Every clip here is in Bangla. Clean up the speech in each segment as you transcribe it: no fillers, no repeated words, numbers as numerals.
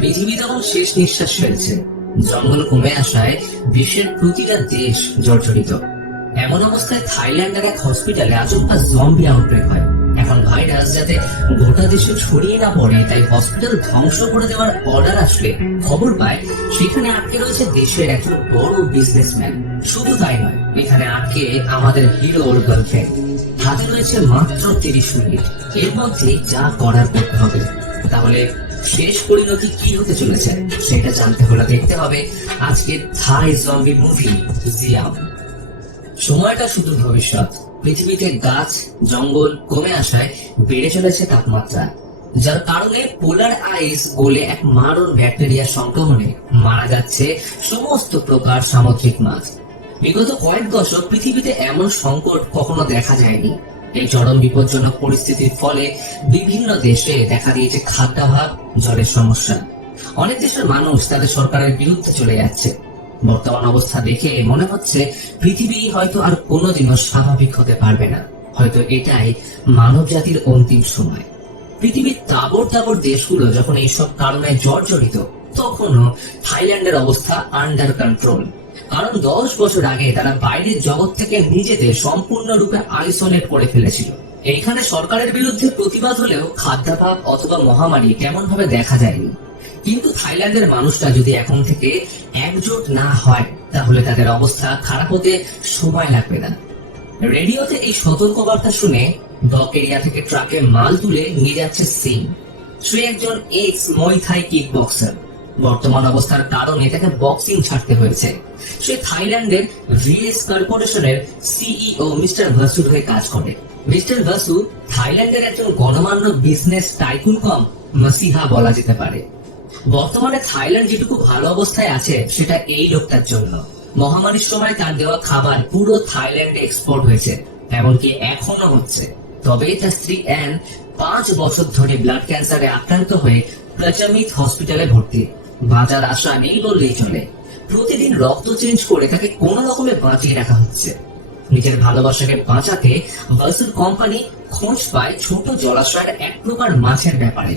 পৃথিবী তখন শেষ নিঃশ্বাস ফেলছে। জঙ্গল কমে আসায় বিশ্বের প্রতিটা দেশ জর্জরিত। এমন অবস্থায় থাইল্যান্ডের এক হসপিটালে আচমকা জম্বি আউটব্রেক হয়। এখন ভাইরাস যাতে গোটা দেশে ছড়িয়ে না পড়ে, তাই হসপিটাল ধ্বংস করে দেওয়ার অর্ডার আসলে খবর পায় সেখানে আটকে রয়েছে দেশের একজন বড় বিজনেসম্যান। শুধু তাই নয়, এখানে আটকে আমাদের হিরোর গার্লফ্রেন্ড। হাতে রয়েছে মাত্র 30 মিনিট, এর মধ্যে যা করার করতে হবে। তাহলে শেষ পরিণতি কি হতে চলেছে সেটা জানতে হলে দেখতে হবে আজকে থাই জম্বি মুভি জিয়াম। সময়টা শুধু ভবিষ্যৎ। পৃথিবীতে গাছ জঙ্গল কমে আসায় বেড়ে চলেছে তাপমাত্রা, যার কারণে পোলার আইস গলে এক মারণ ব্যাকটেরিয়া সংক্রমণে মারা যাচ্ছে সমস্ত প্রকার সামুদ্রিক মাছ। বিগত কয়েক দশক পৃথিবীতে এমন সংকট কখনো দেখা যায়নি। এই চরম বিপজ্জনক পরিস্থিতির ফলে বিভিন্ন দেশে দেখা দিয়েছে খাদ্যাভাব, জলের সমস্যা। অনেক দেশের মানুষ তাদের সরকারের বিরুদ্ধে চলে যাচ্ছে। বর্তমান অবস্থা দেখে মনে হচ্ছে পৃথিবী হয়তো আর কোনোদিনও স্বাভাবিক হতে পারবে না। হয়তো এটাই মানব জাতির অন্তিম সময়। পৃথিবীর তাবড় তাবড় দেশগুলো যখন এইসব কারণে জর্জরিত, তখনও থাইল্যান্ডের অবস্থা আন্ডার কন্ট্রোল। কারণ 10 বছর আগে তারা বাইরের জগৎ থেকে নিজেদের সম্পূর্ণরূপে আইসোলেট করে ফেলেছিল। এইখানে সরকারের বিরুদ্ধে প্রতিবাদ হলেও খাদ্যাভাব অথবা মহামারী কেমন ভাবে দেখা যায়নি। কিন্তু থাইল্যান্ডের মানুষটা যদি এখন থেকে একজোট না হয়, তাহলে তাদের অবস্থা খারাপ হতে সময় লাগবে না। রেডিওতে এই সতর্কবার্তা শুনে ডক এরিয়া থেকে ট্রাকে মাল তুলে নিয়ে যাচ্ছে সিং। সে একজন এক্স মুয়াই থাই কিক বক্সার। বর্তমান অবস্থার কারণে তাকে বক্সিং ছাড়তে হয়েছে। সে থাইল্যান্ডের ভিএস কর্পোরেশনের সিইও মিস্টার ভাসুর হয়ে কাজ করে। মিস্টার ভাসু থাইল্যান্ডের একজন গণমান্য বিজনেস টাইকুন কম মাসিহা বলা যেতে পারে। বর্তমানে থাইল্যান্ড যেটুকু ভালো অবস্থায় আছে সেটা এই লোকটার জন্য। মহামারীর সময় তার দেওয়া খাবার পুরো থাইল্যান্ডে এক্সপোর্ট হয়েছে, এমনকি এখনো হচ্ছে। তবে তার স্ত্রী অ্যান 5 বছর ধরে ব্লাড ক্যান্সারে আক্রান্ত হয়ে প্রচামিত হসপিটালে ভর্তি। বাঁচার আশা নেই বললেই চলে। প্রতিদিন রক্ত চেঞ্জ করে তাকে কোন রকমে বাঁচিয়ে রাখা হচ্ছে। নিজের ভালোবাসাকে বাঁচাতে ভাসুর কোম্পানি খোঁজ পায় ছোট জলাশয়ের এক প্রকার মাছের ব্যাপারে,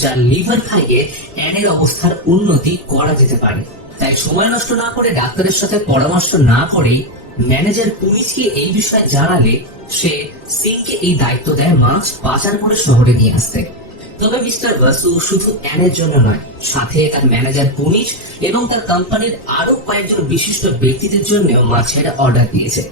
যার লিভার খাইয়ে অ্যানের অবস্থার উন্নতি করা যেতে পারে। তাই সময় নষ্ট না করে ডাক্তারের সাথে পরামর্শ না করেই ম্যানেজার পুলিশকে এই বিষয়ে জানালে সে সিংকে এই দায়িত্ব দেয় মাছ পাচার করে শহরে নিয়ে আসতে। তবে মিস্টার বাসু শুধু অ্যানের জন্য নয়, সাথে তার ম্যানেজার পুলিশ এবং তার কোম্পানির আরো কয়েকজন বিশিষ্ট ব্যক্তিদের জন্য মাছের অর্ডার দিয়েছে।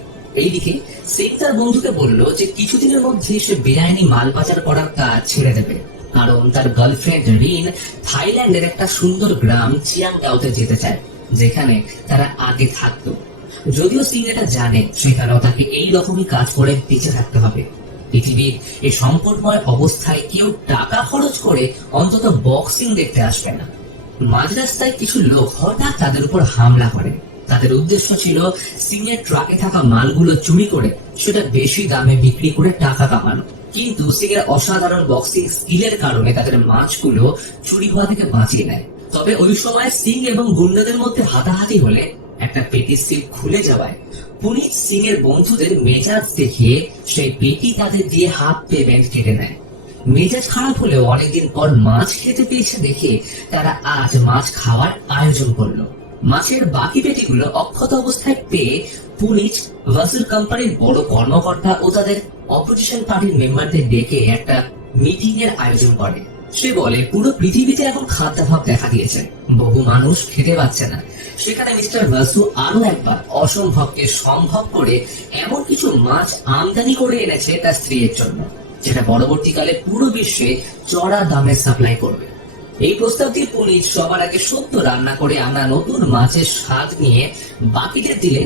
এইদিকে সিং তার বন্ধুকে বলল যে কিছুদিনের মধ্যে সে বেআইনি মাল পাচার করার কাজ ছেড়ে দেবে, কারণ তার গার্লফ্রেন্ড রিন থাইল্যান্ডের একটা সুন্দর গ্রাম চিয়াংটাওতে যেতে চায়, যেখানে তারা আগে থাকতো। যদিও সিং এটা জানে, সেখানেও তাকে এই রকমই কাজ করে বেঁচে থাকতে হবে। পৃথিবীর এই সংকটময় অবস্থায় কেউ টাকা খরচ করে অন্তত বক্সিং দেখতে আসবে না। মাঝ রাস্তায় কিছু লোক হঠাৎ তাদের উপর হামলা করে। তাদের উদ্দেশ্য ছিল সিং এর ট্রাকে থাকা মালগুলো চুরি করে সেটা বেশি দামে বিক্রি করে টাকা কামানো। কিন্তু সিং এর অসাধারণ বক্সিং স্কিলের কারণে তাদের মাছগুলো চুরি হওয়া থেকে বাঁচিয়ে নেয়। তবে ওই সময় সিং এবং গুন্ডাদের মধ্যে হাতাহাতি হলে একটা পেটি সিল খুলে যাওয়ায় পুলিশ সিং এর বন্ধুদের মেজাজ দেখিয়ে সেই পেটি তাদের দিয়ে হাফ পেমেন্ট কেটে নেয়। মেজাজ খারাপ হলেও অনেকদিন পর মাছ খেতে পেয়েছে দেখে তারা আজ মাছ খাওয়ার আয়োজন করলো। মাছের বাকি পেটিগুলো অক্ষত অবস্থায় পেয়ে পুলিশ ভাসুর কোম্পানির বড় কর্মকর্তা ও তাদের অপোজিশন পার্টির মেম্বারদের ডেকে একটা মিটিং এর আয়োজন করে। সে বলে পুরো পৃথিবীতে এখন খাদ্যাভাব দেখা দিয়েছে, বহু মানুষ খেতে পাচ্ছে না। সেখানে মিস্টার ভাসু আরো একবার অসম্ভবকে সম্ভব করে এমন কিছু মাছ আমদানি করে এনেছে তার স্ত্রীর জন্য, যেটা পরবর্তীকালে পুরো বিশ্বে চড়া দামে সাপ্লাই করবে। এই প্রস্তাব দিয়ে পুলিশ সবার আগে সত্য রান্না করে আনা নতুন মাছের স্বাদ নিয়ে বাকিদের দিলে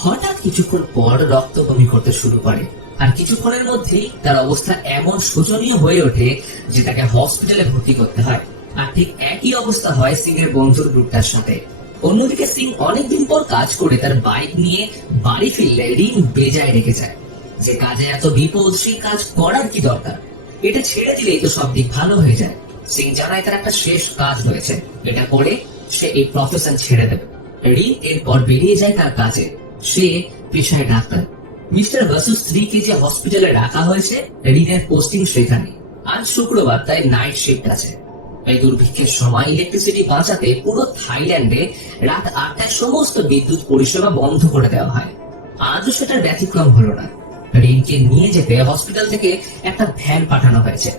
হঠাৎ কিছুক্ষণ পর রক্ত বমি করতে শুরু করে। আর কিছুক্ষণের মধ্যেই তার অবস্থা এমন শোচনীয় হয়ে ওঠে যে তাকে হসপিটালে ভর্তি করতে হয়। আর ঠিক একই অবস্থা হয় সিং এর বন্ধুর গ্রুপটার সাথে। অন্যদিকে সিং অনেকদিন পর কাজ করে তার বাইক নিয়ে বাড়ি ফিরলে রিং বেজায় রেখে যায়। যে কাজে এত বিপদ সেই কাজ করার কি দরকার, এটা ছেড়ে দিলেই তো সব দিক ভালো হয়ে যায়। সিং জানায় তার একটা শেষ কাজ রয়েছে, এটা করে সে এই প্রফেশন ছেড়ে দেবে। রিং এরপর বেরিয়ে যায় তার কাজে। সে পেশায় ডাক্তার। মিস্টার ভাসুর স্ত্রীকে যে হসপিটালে রাখা হয়েছে, রিনের পোস্টিং সেখানে। আজ শুক্রবার, তাই নাইট শিফট আছে। এই দুর্ভিক্ষের সময় ইলেকট্রিসিটি বাঁচাতে পুরো থাইল্যান্ডে রাত 8টায় সমস্ত বিদ্যুৎ পরিষেবা বন্ধ করে দেওয়া হয়। আজও সেটার ব্যতিক্রম হলো না। রিনকে নিয়ে যেতে হসপিটাল থেকে একটা ভ্যান পাঠানো হয়েছে।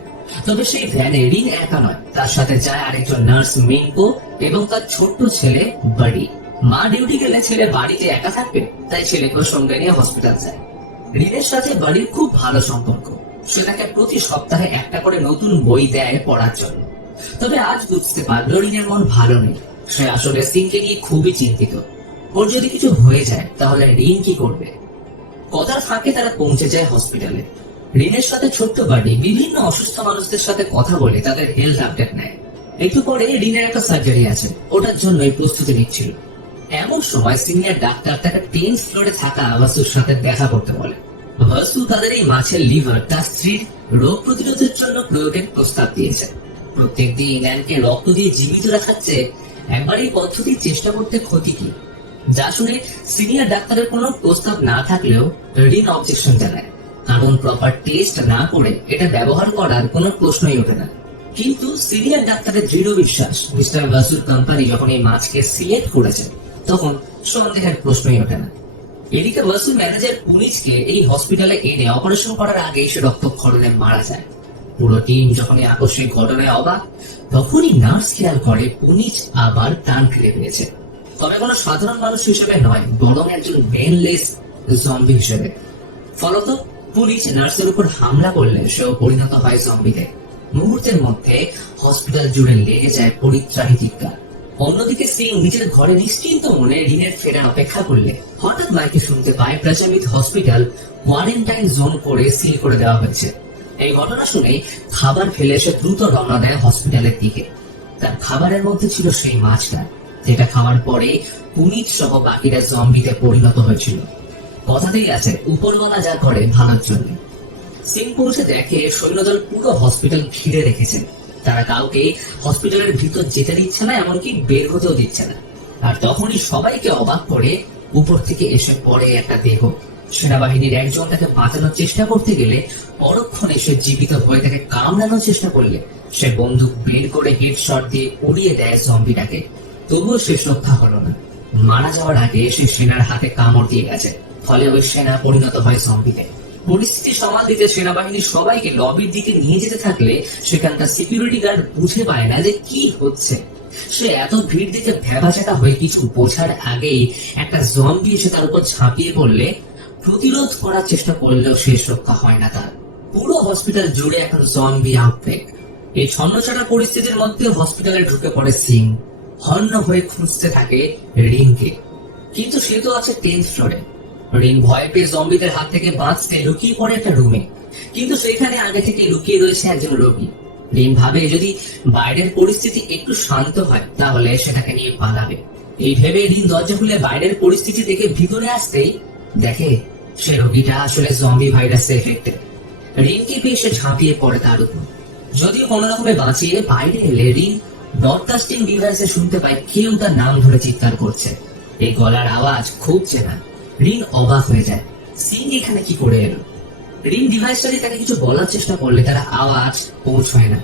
তবে সেই ভ্যানে রিন একা নয়, তার সাথে যায় আরেকজন নার্স মিনকো এবং তার ছোট্ট ছেলে বাডি। মা ডিউটি গেলে ছেলে বাড়িতে একা থাকবে, তাই ছেলেকেও সঙ্গে নিয়ে হসপিটাল যায়। রিনের সাথে বাড়ির খুব ভালো সম্পর্ক। সে তাকে প্রতি সপ্তাহে একটা করে নতুন বই দেয় পড়ার জন্য। তবে আজ বুঝতে পারলো রিনের মন ভালো নেই। সে আসলে সিংকে নিয়ে খুবই চিন্তিত। ওর যদি কিছু হয়ে যায় তাহলে রিন কি করবে? কথার ফাঁকে তারা পৌঁছে যায় হসপিটালে। রিনের সাথে ছোট্ট বাড়ি বিভিন্ন অসুস্থ মানুষদের সাথে কথা বলে তাদের হেলথ আপডেট নেয়। একটু পরে রিনের একটা সার্জারি আছে, ওটার জন্যই প্রস্তুতি নিচ্ছিল। এমন সময় সিনিয়র ডাক্তার তাকে 10th ফ্লোরে থাকা ভাসুর সাথে দেখা করতে বলে। ভাসু তাদের এই মাছের লিভার তার স্ত্রীর রোগ প্রতিরোধের জন্য প্রয়োগের প্রস্তাব দিয়েছে। প্রত্যেকদিন ন্যানকে রক্ত দিয়ে জীবিত রাখাচ্ছে, একবার এই পদ্ধতি চেষ্টা করতে ক্ষতি কি? যা শুনে সিনিয়র ডাক্তারের কোনো প্রস্তাব না থাকলেও রিন অবজেকশন জানায়, কারণ প্রপার টেস্ট না করে এটা ব্যবহার করার কোনো প্রশ্নই ওঠে না। কিন্তু সিনিয়র ডাক্তারের দৃঢ় বিশ্বাস মিস্টার ভাসুর কোম্পানি যখন এই মাছকে সিলেক্ট করেছে তখন সন্দেহের প্রশ্নই ওঠে না। এদিকে ভাসুর ম্যানেজার পুলিশকে এই হসপিটালে এনে অপারেশন করার আগে সে রক্তক্ষরণে মারা যায়। পুরো টিম যখন এই আকস্মিক ঘটনায় অবাক, তখনই নার্স খেয়াল করে পুলিশ আবার টান ফিরে পেয়েছে। তবে কোনো সাধারণ মানুষ হিসেবে নয়, বরং একজন ব্রেনলেস জম্বি হিসেবে। ফলত পুলিশ নার্সের উপর হামলা করলে সেও পরিণত হয় জম্বিতে। মুহূর্তের মধ্যে হসপিটাল জুড়ে লেগে যায় পরিত্রাহী চিৎকার। অন্যদিকে সিং নিজের ঘরে নিশ্চিন্ত মনে রিনের ফেরার অপেক্ষা করলে হঠাৎ মাইকে শুনতে পায় প্রচামিত হসপিটাল কোয়ারেন্টাইন জোন করে সিল করে দেওয়া হয়েছে। এই ঘটনা শুনে খাবার ফেলে সে দ্রুত রওনা দেয় হসপিটালের দিকে। তার খাবারের মধ্যে ছিল সেই মাছটা, যেটা খাওয়ার পরে পুনিত সহ বাকিরা জম্বিতে পরিণত হয়েছিল। কথাতেই আছে, উপরওয়ালা যা করে ভালোর জন্য। সিং পৌঁছে দেখে সৈন্যদল পুরো হসপিটাল ঘিরে রেখেছে। তারা কাউকে হসপিটালের ভিতর যেতে দিচ্ছে না, এমনকি বের হতেও দিচ্ছে না। আর তখনই সবাইকে অবাক করে উপর থেকে এসে পড়ে একটা দেহ। সেনাবাহিনীর একজন তাকে বাঁচানোর চেষ্টা করতে গেলে পরক্ষণে সে জীবিত হয়ে তাকে কামড়ানোর চেষ্টা করলে সে বন্দুক বের করে হেডশট দিয়ে উড়িয়ে দেয় জম্বিটাকে। তবুও সে রক্ষা হলো না। মারা যাওয়ার আগে সে সেনার হাতে কামড় দিয়ে গেছে, ফলে ওই সেনা পরিণত হয় জম্বিতে। পরিস্থিতি সামাল দিতে সেনাবাহিনী সবাইকে লবির দিকে নিয়ে যেতে থাকলে সেখানকার সিকিউরিটি গার্ড বুঝে পায় না যে কি হচ্ছে। সে এত ভিড় দেখে ভ্যাবাচাকা হয়ে কিছু বোঝার আগেই একটা জম্বি এসে তার উপর ঝাঁপিয়ে পড়লে প্রতিরোধ করার চেষ্টা করলেও শেষ রক্ষা হয় না তার। পুরো হসপিটাল জুড়ে এখন জম্বি আউটব্রেক। এই ছন্নছাড়া পরিস্থিতির মধ্যে হসপিটালে ঢুকে পড়ে সিং। হন্য হয়ে খুঁজতে থাকে রিনকে, কিন্তু সে তো আছে 10th ফ্লোরে। রিন ভয় পেয়ে জম্বিদের হাত থেকে বাঁচতে লুকিয়ে পড়ে একটা রুমে, কিন্তু সেখানে আগে থেকে লুকিয়ে রয়েছে একজন রোগী। রিন ভাবে যদি বাইরের পরিস্থিতি একটু শান্ত হয় তাহলে সেটাকে নিয়ে পালাবে। এই ভেবে রিন দরজা খুলে বাইরের পরিস্থিতি দেখে ভিতরে আসতেই দেখে সে রোগীটা আসলে জম্বি ভাইরাসে এফেক্টেড। রিনকে পেয়ে সে ঝাঁপিয়ে পড়ে তার উপর। যদিও কোনো রকমে বাঁচিয়ে বাইরে এলে রিন ব্রডকাস্টিং ডিভাইসে শুনতে পায় কেউ তার নাম ধরে চিৎকার করছে। এই গলার আওয়াজ খুব চেনা। রিন অবাক হয়ে যায়, সিং এখানে কি করে এলো? রিন ডিভাইসটা দিয়ে তাকে কিছু বলার চেষ্টা করলে তার আওয়াজ পৌঁছয় না।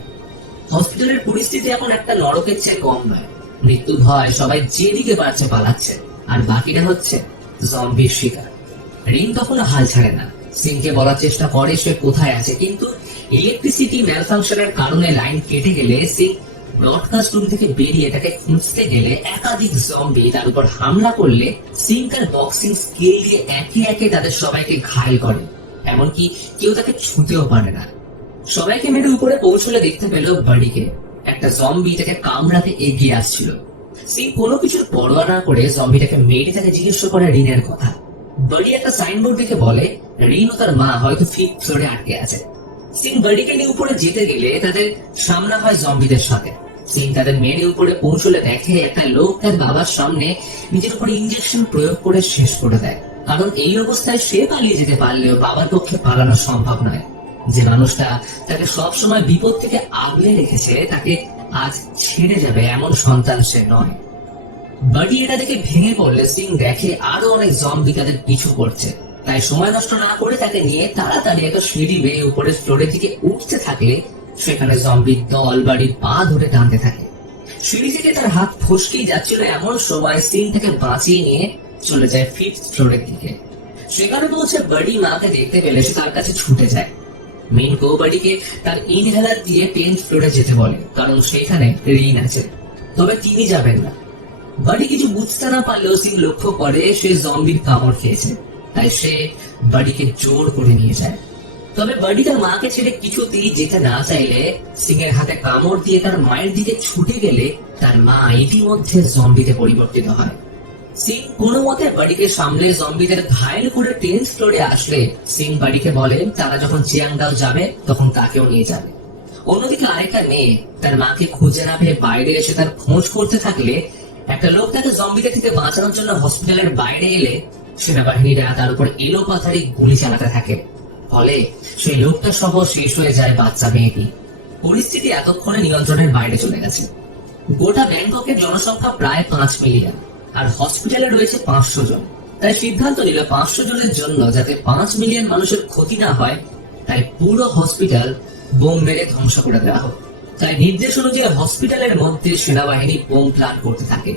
হসপিটালের পরিস্থিতি এখন একটা নরকের চেয়ে কম নয়। মৃত্যু ভয় সবাই যেদিকে পারছে পালাচ্ছে, আর বাকিটা হচ্ছে জম্বির শিকার। রিন তখন হাল ছাড়ে না। সিংকে বলার চেষ্টা করে সে কোথায় আছে, কিন্তু ইলেকট্রিসিটি ম্যালফাংশনের কারণে লাইন কেটে গেলে সিং ব্রডকাস্ট রুম থেকে বেরিয়ে তাকে খুঁজতে গেলে একাধিক জম্বি তার উপর হামলা করলে সিং তার বক্সিং স্কিল দিয়ে একে একে তাদের সবাইকে ঘায়েল করে, এমনকি কেউ তাকে ছুঁতেও পারে না। সবাইকে মেরে উপরে পৌঁছলে দেখতে পেল বাড়িকে। একটা জম্বি তাকে কামড়াতে এগিয়ে আসছিল। সিং কোনো কিছুর পরোয়া না করে জম্বিটাকে মেরে তাকে জিজ্ঞেস করে রিনের কথা। বাড়ি একটা সাইনবোর্ড দেখে বলে রিন ও তার মা হয়তো 5th ফ্লোরে আটকে আছে। সিং বাড়িকে নিয়ে উপরে যেতে গেলে তাদের সামনা হয় জম্বিদের সাথে। সিং তাদের মেরে উপরে পৌঁছলে দেখে একটা লোক তার বাবার সামনে নিজের উপরে ইঞ্জেকশন প্রয়োগ করে শেষ করে দেয়। কারণ এই অবস্থায় সে পালিয়ে যেতে পারলেও বাবার পক্ষে পালানো সম্ভব নয়। যে মানুষটা তাকে সবসময় বিপদ থেকে আগলে রেখেছে তাকে আজ ছেড়ে যাবে এমন সন্তান সে নয়। বাড়ি এটা দেখে ভেঙে পড়লে সিং দেখে আরো অনেক জম্বি তাদের পিছু করছে। তাই সময় নষ্ট না করে তাকে নিয়ে তাড়াতাড়ি একটা সিঁড়ি বেয়ে উপরের ফ্লোরের দিকে উঠতে থাকলে সেখানে জম্বির দল বাড়ির পা ধরে টানতে থাকে। সিঁড়ি থেকে তার হাত ফসকেই যাচ্ছিল, এমন সময় সিং থেকে বাঁচিয়ে নিয়ে চলে যায় 5th ফ্লোরের দিকে। সেখানে পৌঁছে বাড়ি মাকে দেখতে পেলে সে তার কাছে ছুটে যায়। মেন গো বাড়িকে তার ইনহেলার দিয়ে 10th ফ্লোরে যেতে বলে, কারণ সেখানে রিন আছে। তবে তিনি যাবেন না। বাড়ি কিছু বুঝতে না পারলেও সিং লক্ষ্য করে সে জম্বির কামড় খেয়েছে, তাই সে বাড়িকে জোর করে নিয়ে যায়। তবে বাড়ি তার মাকে ছেড়ে কিছুতেই যেতে না চাইলে সিং এর হাতে কামড় দিয়ে তার মায়ের দিকে ছুটে গেলে তার মা ইতিমধ্যে জম্বিতে পরিবর্তিত হয়। সিং কোনো মতে বাড়িকে সামলে জম্বিদের ঘায়েল করে 10th ফ্লোরে আসলে সিং বাড়িকে বলে তারা যখন চিয়াংদাও যাবে তখন তাকেও নিয়ে যাবে। অন্যদিকে আরেকটা মেয়ে তার মাকে খুঁজে না পেয়ে বাইরে এসে তার খোঁজ করতে থাকলে একটা লোক তাকে জম্বিদের থেকে বাঁচানোর জন্য হসপিটালের বাইরে এলে সেনাবাহিনীরা তার উপর এলোপাথারি গুলি চালাতে থাকে। ফলে সেই লোকটা সহ শেষ হয়ে যায় বাচ্চা মেয়েটি। পরিস্থিতি এতক্ষণে নিয়ন্ত্রণের বাইরে চলে গেছে। গোটা ব্যাংককের জনসংখ্যা প্রায় 5 মিলিয়ন, আর হসপিটালে রয়েছে 500 জন। তাই সিদ্ধান্ত নিল 500 জনের জন্য যাতে 5 মিলিয়ন মানুষের ক্ষতি না হয়, তাই পুরো হসপিটাল বোম মেরে ধ্বংস করে দেওয়া হোক। তাই নির্দেশ অনুযায়ী হসপিটালের মধ্যে সেনাবাহিনী বোম প্ল্যান করতে থাকে।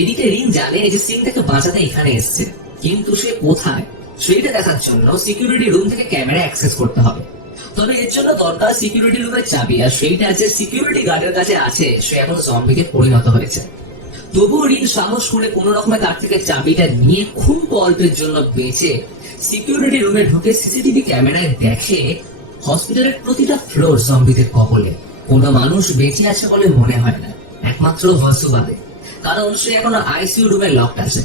এদিকে রিন জানে যে সিং তাকে বাঁচাতে এখানে এসছে, কিন্তু সে কোথায় সেইটা দেখার জন্য সিকিউরিটি রুম থেকে ক্যামেরা অ্যাক্সেস করতে হবে। তবে এর জন্য দরকার সিকিউরিটি রুমের চাবি, আর সেইটা যে সিকিউরিটি গার্ডের কাছে আছে সে এখন জম্বিতে পরিণত হয়েছে। তবুও রিন সাহস করে কোন রকমে তার থেকে চাবিটা নিয়ে খুব অল্পের জন্য বেঁচে সিকিউরিটি রুমে ঢুকে সিসিটিভি ক্যামেরায় দেখে হসপিটালের প্রতিটা ফ্লোর জম্বিদের কবলে। কোনো মানুষ বেঁচে আছে বলে মনে হয় না, একমাত্র ভাসু বাদে, কারণ সে এখনো আইসিইউ রুমে লকড আছে।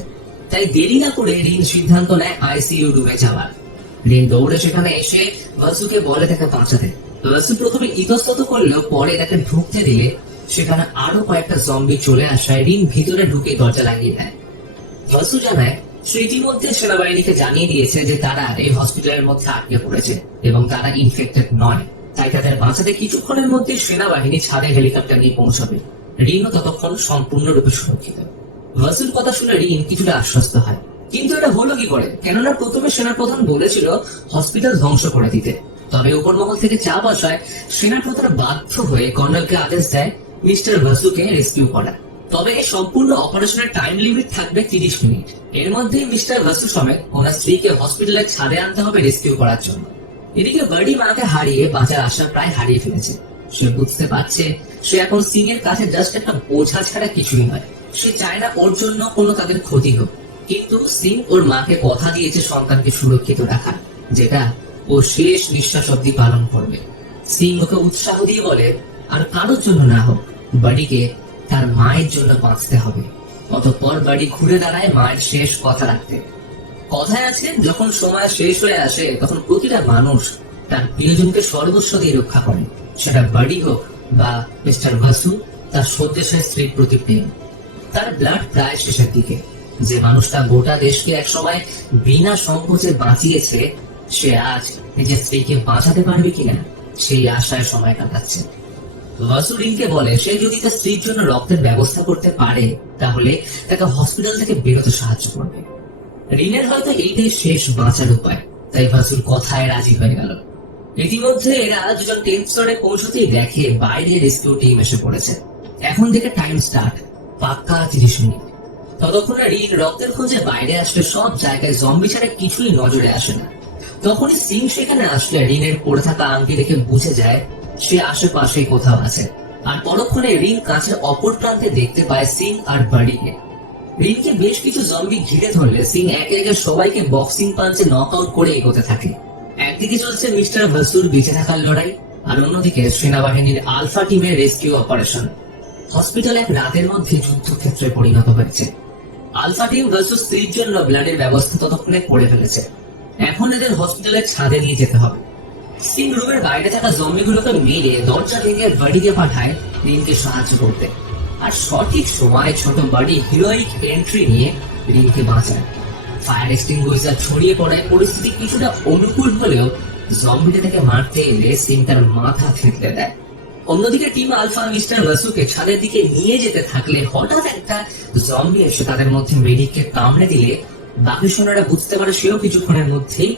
তাই দেরি না করে রিন সিদ্ধান্ত নেয় আইসিইউ রুমে যাওয়ার। রিন দৌড়ে সেখানে এসে ভাসুকে বলে তাকে বাঁচাতে। ভাসু প্রথমে ইতস্তত করলেও পরে তাকে ঢুকতে দিলে সেখানে আরো কয়েকটা জম্বি চলে আসায় রিন ভিতরে ঢুকে দরজা লাগিয়ে দেয়। ভাসু জানায় সে ইতিমধ্যে সেনাবাহিনীকে জানিয়ে দিয়েছে যে তারা এই হসপিটালের মধ্যে আটকে পড়েছে এবং তারা ইনফেক্টেড নয়, তাই তাদের বাঁচাতে কিছুক্ষণের মধ্যে সেনাবাহিনী ছাদে হেলিকপ্টার নিয়ে পৌঁছাবে। রিনও ততক্ষণ সম্পূর্ণরূপে সুরক্ষিত। ভাসুর কথা শুনে রিন কিছুটা আশ্বস্ত হয়, কিন্তু এটা হলো কি করে? কেননা প্রথমে সেনাপ্রধান বলেছিল হসপিটাল ধ্বংস করে দিতে। তবে উপর মহল থেকে চাপ আসায় সেনাপ্রধান বাধ্য হয়ে কর্নেলকে আদেশ দেয় মিস্টার ভাসুকে রেস্কিউ করা। তবে এই সম্পূর্ণ অপারেশনের টাইম লিমিট থাকবে 30 মিনিট। এর মধ্যে মিস্টার ভাসু সমেত ওনার স্ত্রীকে হসপিটালের ছাদে আনতে হবে রেস্কিউ করার জন্য। এদিকে বার্ডি মাকে হারিয়ে বাঁচার আশা প্রায় হারিয়ে ফেলেছে। সে বুঝতে পারছে সে এখন সিং এর কাছে জাস্ট একটা বোঝা ছাড়া কিছুই নয়। সে চায় না ওর জন্য কোনো তাদের ক্ষতি হোক, কিন্তু সিং ওর মাকে কথা দিয়েছে সন্তানকে সুরক্ষিত রাখার, যেটা ও শেষ নিঃশ্বাস অব্দি পালন করবে। সিং ওকে উৎসাহ দিয়ে বলে আর কারোর জন্য না হোক, বাড়িকে তার মায়ের জন্য বাঁচতে হবে। অতঃপর বাড়ি ঘুরে দাঁড়ায় মায়ের শেষ কথা রাখতে। কথায় আছে যখন সময় শেষ হয়ে আসে তখন প্রতিটা মানুষ তার প্রিয়জনকে সর্বস্ব দিয়ে রক্ষা করে, সেটা বাড়ি হোক বা মিস্টার ভাসু তার সদ্যেশের স্ত্রীর প্রতি প্রেম। তার ব্লাড প্রায় শেষের দিকে। যে মানুষটা গোটা দেশকে একসময় বিনা সংকোচে বাঁচিয়েছে, সে আজ নিজের স্ত্রীকে বাঁচাতে পারবে কিনা সেই আশায় সময় কাটাচ্ছে। ভাসু রিনকে বলে সে যদি তার স্ত্রীর জন্য রক্তের ব্যবস্থা করতে পারে তাহলে তাকে হসপিটাল থেকে বেরোতে সাহায্য করবে। রিনের হয়তো এইটাই শেষ বাঁচার উপায়, তাই ভাসুর কথায় রাজি হয়ে গেল। ইতিমধ্যে এরা দুজন 10th ফ্লোরে পৌঁছতেই দেখে বাইরে রেস্কিউ টিম এসে পড়েছে। এখন থেকে টাইম স্টার্ট, পাক্কা 30 মিনিট। ততক্ষণে রিন রক্তের খোঁজে বাইরে আসলে সব জায়গায় জম্বি ছাড়া কিছুই নজরে আসে না। তখনই সিং সেখানে আসলে রিনের পড়ে থাকা আংটি দেখে বুঝে যায় সে আশেপাশে কোথাও আছে। আর পরক্ষণে রিন কাছের অপর প্রান্তে দেখতে পায় সিং আর বাড়িকে। রিনকে বেশ কিছু জম্বি ঘিরে ধরলে সিং একে একে সবাইকে বক্সিং পাঞ্চে নক আউট করে এগোতে থাকে। একদিকে চলছে মিস্টার ভাসুর বেঁচে থাকার লড়াই, আর অন্যদিকে সেনাবাহিনীর আলফা টিমের রেস্কিউ অপারেশন। হসপিটাল এক রাতের মধ্যে যুদ্ধক্ষেত্রে পরিণত হয়েছে। আলফা টিম ভার্সুস স্ত্রীর জন্য ব্লাডের ব্যবস্থা ততক্ষণে করে ফেলেছে। এখন এদের হসপিটালের ছাদে নিয়ে যেতে হবে। সিং রুমের বাইরে থাকা জম্বিগুলোকে মেরে দরজা ভেঙে বাড়িকে পাঠায় রিনকে সাহায্য করতে। আর সঠিক সময় ছোট বাড়ি হিরোইক এন্ট্রি নিয়ে রিনকে বাঁচায়। ফায়ার এক্সটিংগুইশার ছড়িয়ে পড়ায় পরিস্থিতি কিছুটা অনুকূল হলেও জম্বিটা থেকে মারতে এলে সিং তার মাথা থেতলে দেয়। অন্যদিকে টিম আলফা মিস্টার ভাসুকে ছাদের দিকে নিয়ে যেতে থাকলে হঠাৎ একটা জম্বি এসে তাদের মধ্যে মেডিককে কামড়ে দিলে বাকি সৈন্যরা বুঝতে পারে সেও কিছুক্ষণের মধ্যেই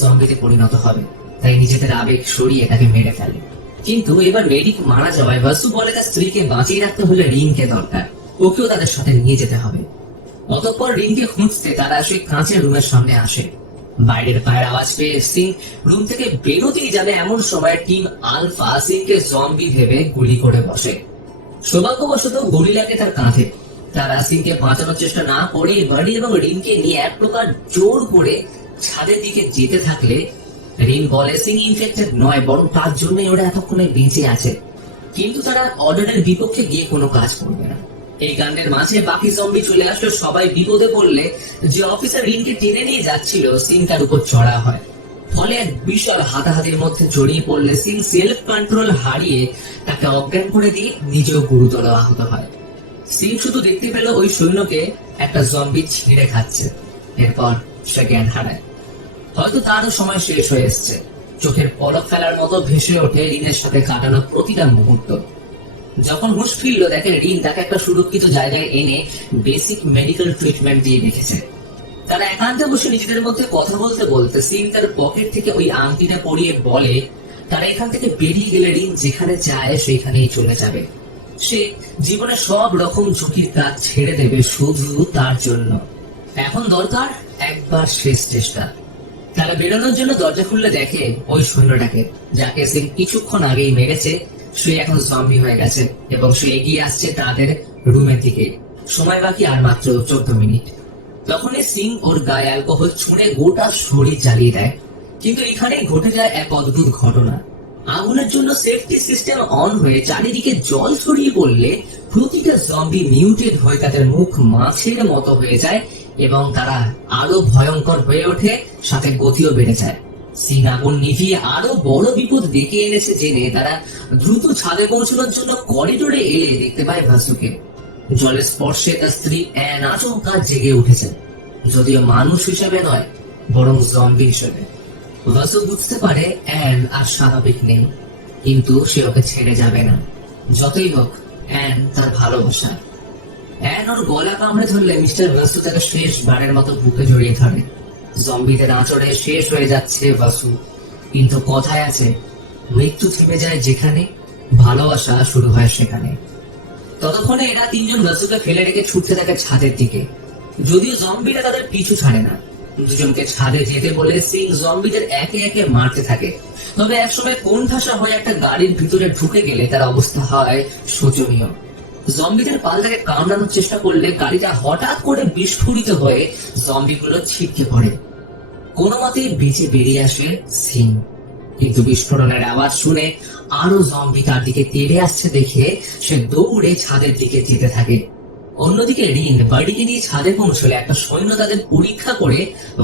জম্বিতে পরিণত হবে, তাই নিজেদের আবেগ সরিয়ে তাকে মেরে ফেলে। কিন্তু এবার মেডিক মারা যাওয়ায় ভাসু বলে তার স্ত্রীকে বাঁচিয়ে রাখতে হলে রিনকে দরকার, ওকেও তাদের সাথে নিয়ে যেতে হবে। অতঃপর রিনকে খুঁজতে তারা সেই কাঁচের রুমের সামনে আসে। বাইরের পায়ের আওয়াজ পেয়ে সিং রুম থেকে বেরোতেই যাবে এমন সময় টিম আলফা সিংকে জম্বি ভেবে গুলি করে বসে। সৌভাগ্যবশত গুলি লাগে তার কাঁধে। তারা সিংকে বাঁচানোর চেষ্টা না করে বাড়ি এবং রিনকে নিয়ে এক প্রকার জোর করে ছাদের দিকে যেতে থাকলে রিন বলে সিং ইনফেক্টেড নয়, বরং তার জন্যই ওরা এতক্ষণে বেঁচে আছে। কিন্তু তারা অর্ডারের বিপক্ষে গিয়ে কোনো কাজ করবে না। এই কাণ্ডের মাঝে বাকি জম্বি চলে আসলো। সবাই বিপদে পড়লে যে অফিসার রিনকে টেনে নিয়ে যাচ্ছিল সিং তার উপর চড়া হয়। ফলে এক বিশাল হাতাহাতির মধ্যে জড়িয়ে পড়লে সিং সেলফ কন্ট্রোল হারিয়ে তাকে অজ্ঞান করে দিয়ে নিজেও গুরুতর আহত হয়। সিং শুধু দেখতে পেল ওই সৈন্যকে একটা জম্বি ছিঁড়ে খাচ্ছে। এরপর সে জ্ঞান হারায়। হয়তো তারও সময় শেষ হয়ে এসছে। চোখের পলক ফেলার মতো ভেসে ওঠে রিনের সাথে কাটানো প্রতিটা মুহূর্ত। যখন হুঁশ ফিরল দেখে রিন তাকে একটা সুরক্ষিত জায়গায় এনে বেসিক মেডিকেল ট্রিটমেন্ট দিয়ে রেখেছে। তারা একান্তে বসে নিজেদের মধ্যে কথা বলতে বলতে সিং তার পকেট থেকে ওই আংটিটা পরিয়ে বলে তারা এখান থেকে বেরিয়ে গেলে রিন যেখানে চায় সেখানেই চলে যাবে। সে জীবনে সব রকম ঝুঁকির কাজ ছেড়ে দেবে শুধু তার জন্য। এখন দরকার একবার শেষ চেষ্টা। তারা বেরোনোর জন্য দরজা খুললে দেখে ওই সৈন্যটাকে, যাকে সিং কিছুক্ষণ আগেই মেরেছে, সে এখন জম্বি হয়ে গেছে এবং সে এগিয়ে আসছে তাদের রুমের দিকে। সময় বাকি আর মাত্র 14 মিনিট। তখনই সিং ওর গায়ে অ্যালকোহল ছুঁড়ে গোটা শরীর জ্বালিয়ে দেয়। কিন্তু এখানেই ঘটে যায় এক অদ্ভুত ঘটনা। আগুনের জন্য সেফটি সিস্টেম অন হয়ে চারিদিকে জল ছড়িয়ে পড়লে প্রতিটা জম্বি মিউটেড হয়ে তাদের মুখ মাছের মতো হয়ে যায় এবং তারা আরো ভয়ঙ্কর হয়ে ওঠে, সাথে গতিও বেড়ে যায়। সিং আগুন নিভিয়ে আরো বড় বিপদ ডেকে এনেছে জেনে তারা দ্রুত ছাদে পৌঁছানোর জন্য করিডোরে এলে দেখতে পায় ভাসুকে। জলের স্পর্শে তার স্ত্রী অ্যান আচমকা জেগে উঠেছে, যদিও মানুষ হিসেবে নয় বরং জম্বি হিসেবে। ভাসু বুঝতে পারে অ্যান আর স্বাভাবিক নেই, কিন্তু সে ওকে ছেড়ে যাবে না। যতই হোক অ্যান তার ভালোবাসা। অ্যান ওর গলা কামড়ে ধরলে মিস্টার ভাসু তাকে শেষবারের মতো বুকে জড়িয়ে ধরে। জম্বিদের আঁচড়ে শেষ হয়ে যাচ্ছে ভাসু, কিন্তু কথায় আছে মৃত্যু থেমে যায় যেখানে, ভালোবাসা শুরু হয় সেখানে। ততক্ষণে এরা তিনজন ভাসুকে ফেলে রেখে ছুটতে থাকে ছাদের দিকে, যদিও জম্বিরা তাদের পিছু ছাড়ে না। দুজনকে ছাদে যেতে বলে সিং জম্বিদের একে একে মারতে থাকে। তবে একসময় কোন ঠাসা হয়ে একটা গাড়ির ভিতরে ঢুকে গেলে তার অবস্থা হয় শোচনীয়। জম্বিদের পাল্টাকে কামড়ানোর চেষ্টা করলে গাড়িটা হঠাৎ করে বিস্ফোরিত হয়ে জম্বিগুলো ছিটকে পড়ে। কোনো মতেই বেঁচে বেরিয়ে আসে সিং, কিন্তু বিস্ফোরণের আওয়াজ শুনে আরো জম্বি তার দিকে তেড়ে আসছে দেখে সে দৌড়ে ছাদের দিকে যেতে থাকে। অন্যদিকে রিন বাড়িকে নিয়ে ছাদে পৌঁছলে একটা সৈন্য তাদের পরীক্ষা করে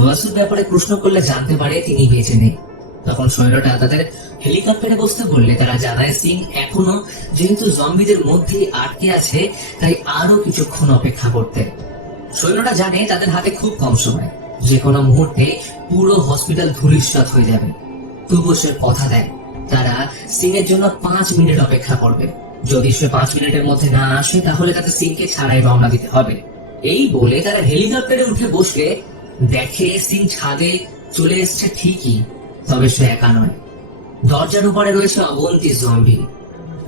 ভাসুর ব্যাপারে প্রশ্ন করলে জানতে পারে তিনি বেঁচে নেই। তখন সৈন্যটা তাদের হেলিকপ্টারে বসতে বললে তারা জানায় সিং এখনো যেহেতু জম্বিদের মধ্যেই আটকে আছে, তাই আরো কিছুক্ষণ অপেক্ষা করতে। সৈন্যটা জানে তাদের হাতে খুব কম সময়, যে কোনো মুহূর্তে পুরো হসপিটাল ধূলিসাৎ হয়ে যাবে। তবুও সে কথা দেয় তারা সিং এর জন্য 5 মিনিট অপেক্ষা করবে। যদি সে 5 মিনিটের মধ্যে না আসে তাহলে তাকে সিংকে ছাড়াই রওনা দিতে হবে। এই বলে তারা হেলিকপ্টারে উঠে বসলে দেখে সিং ছাদে চলে এসছে ঠিকই, তবে সে একা নয়। দরজার উপরে রয়েছে অগন্তি জম্বি।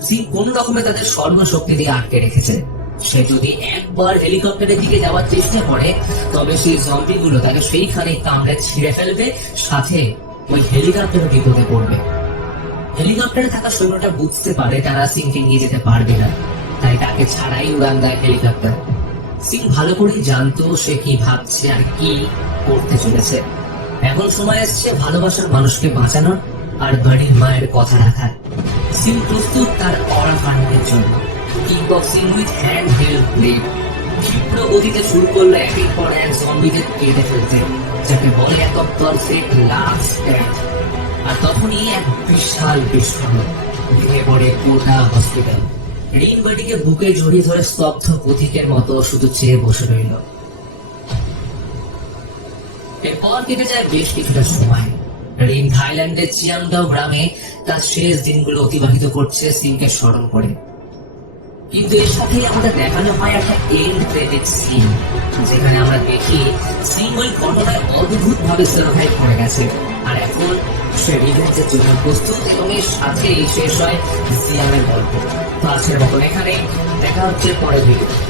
সিং কোন রকমে তাদের সর্বশক্তি দিয়ে আটকে রেখেছে। সে যদি একবার হেলিকপ্টারের দিকে যাওয়ার চেষ্টা করে তবে সেই জম্বিগুলো তাকে সেইখানে কামড়ে ছিঁড়ে ফেলবে, সাথে ওই হেলিকপ্টারও বিপদে পড়বে। হেলিকপ্টারে থাকা সৈন্যটা বুঝতে পারে তারা সিংকে নিয়ে যেতে পারবে না, তাই তাকে ছাড়াই উড়ান দেয় হেলিকপ্টার। সিং ভালো করেই জানতো সে কি ভাবছে আর কি করতে চলেছে। এখন সময় এসছে ভালোবাসার মানুষকে বাঁচানোর আর বাড়ির মায়ের কথা রাখার। সিং প্রস্তুত তার অরাফানের জন্য। Kickboxing with hand held blade ক্ষিপ্র গতিতে শুরু করলো একের পর এক জম্বিদের কেটে ফেলতে, যাকে বলে এক পারফেক্ট লাস্ট স্ট্যান্ড। আর তখনই এক বিশাল বিস্ফোরণ, ভেঙে পড়ে গোটা হসপিটাল। রিন বাড়িকে বুকে জড়িয়ে ধরে স্তব্ধ পথিকের মতো শুধু চেয়ে বসে রইল। এরপর কেটে যায় বেশ কিছুটা সময়। রিন থাইল্যান্ডের চিয়াংডাও গ্রামে তার শেষ দিনগুলো অতিবাহিত করছে সিংকে স্মরণ করে। কিন্তু এর সাথেই আমাদের দেখানো হয় একটা এন্ড ক্রেডিট সিন, যেখানে আমরা দেখি সিং ওই ঘটনায় অদ্ভুত ভাবে সার্ভাইভ করে গেছে আর এখন সে রিভেঞ্জের জন্য প্রস্তুত এবং এর সাথেই শেষ হয় জিয়ামের গল্প। তো আজকের মতন এখানে দেখা হচ্ছে পরের ভিডিও।